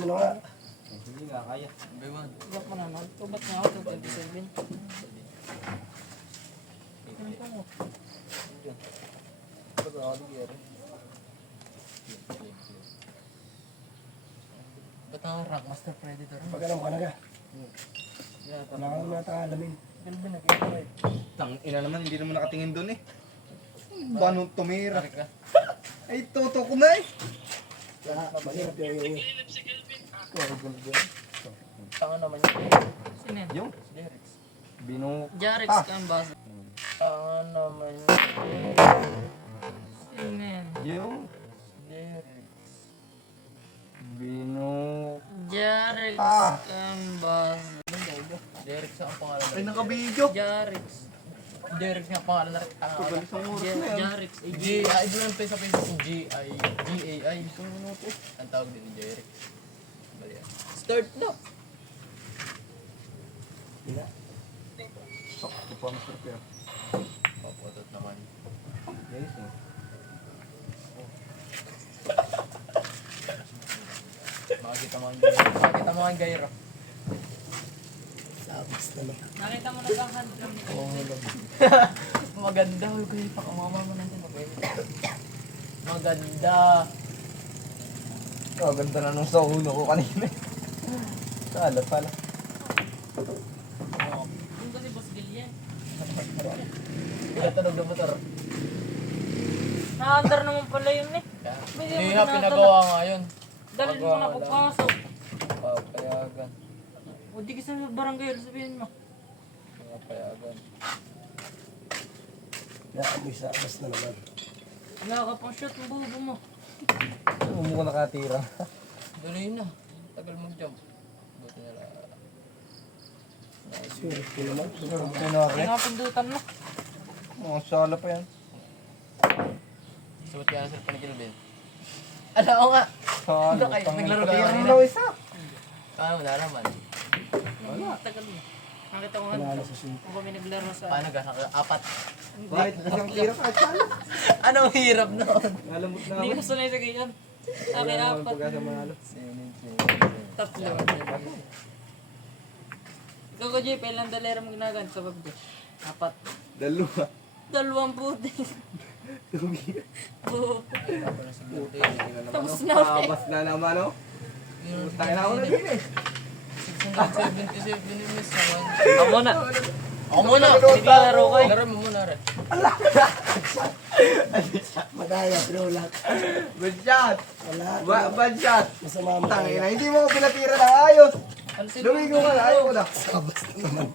mo na nga. Hindi nga, kaya. Wala pa na. Tubat nga ako. 27. Ano pa mo? Ba't ako Rock Master Predator? Pag alam ka na ka. Wala ka naman nakakalamin. Ganda na kayo. Tang ina naman, hindi naman nakatingin doon eh. Banong tumira. Tarik ka. Ay, toto ko na eh. Mahirap yung Tanga naman yun. Sino yan? Yung, Derek. binu... Jarex Ah. ka ang basa. Tanga naman yun. Sino yan? Yung, Derek. binu... Jarex Ah. ka ang basa. Derek sa ang pangalan na Ay, rin. nakabidyo. Jarex. Derek nga ang pangalan na rin. Pagalis ang oras na yan. Jarex. G.I. Doon ang sa Facebook G.I. G.A.I. Gusto mo na ito. Ang tawag din ni Derek. Bali yan. Start na. Sakto pa, Mr. Pierre. Paputot naman. Yes, eh. Makakita mo ang Gaira. Makakita mo ang Gaira. labas naman. Nakita mo na bang handram ni Maganda. Huwag kayo pakamama mo na dyan. Maganda. Oh, ganda na nung sa ulo ko kanina. Kalat pala. Yung kasi Boss Gillian. Pinatunog ng motor. Nakaandar naman pala yun eh. Hindi nga pinagawa nga yun. Dalhin mo na pagpasok. Papayagan. O di ka sa barangay, sabihin mo. Papayagan. Naamoy sa abas na naman. Wala ka pang shot ng bubo mo. Umuko ko nakatira. Duloy na. Tagal mag-jump. Buti na lang. Sure, ko naman. Ay nga pindutan mo. Mga sala pa yan. Suot ka na sa panigilbin. Ano ako nga? Sala. Ano kayo? Naglaro ka Patira kanina? daw isa. Paano mo nalaman? Tagal mo. Nakita ko nga. Wala sa suit. Kung kami naglaro sa... Paano ka? Apat. Bakit isang tira ka? Sala. Anong hirap noon? Nalamot na Hindi ako. ko sanay sa ganyan. Akin apat. Pagkasa manalo. Tatlo. Ikaw ko, Jay, ilang dalera mo ginagamit sa PUBG? Apat. Dalawa. 2 puti. Tapos na. Abas na naman, oh. Tayo na ako na din eh. 677 ni Miss naman. Ako muna. Ako muna! Naglalaro kayo. Laro mo muna rin. Madaya, pinulak. Bad shot. Wala. Bad shot. Masama mo. Tangina, hindi mo ako pinatira ng ayos. Ano sino? Lumigo ka na, ayaw ko na. Sa abas na naman.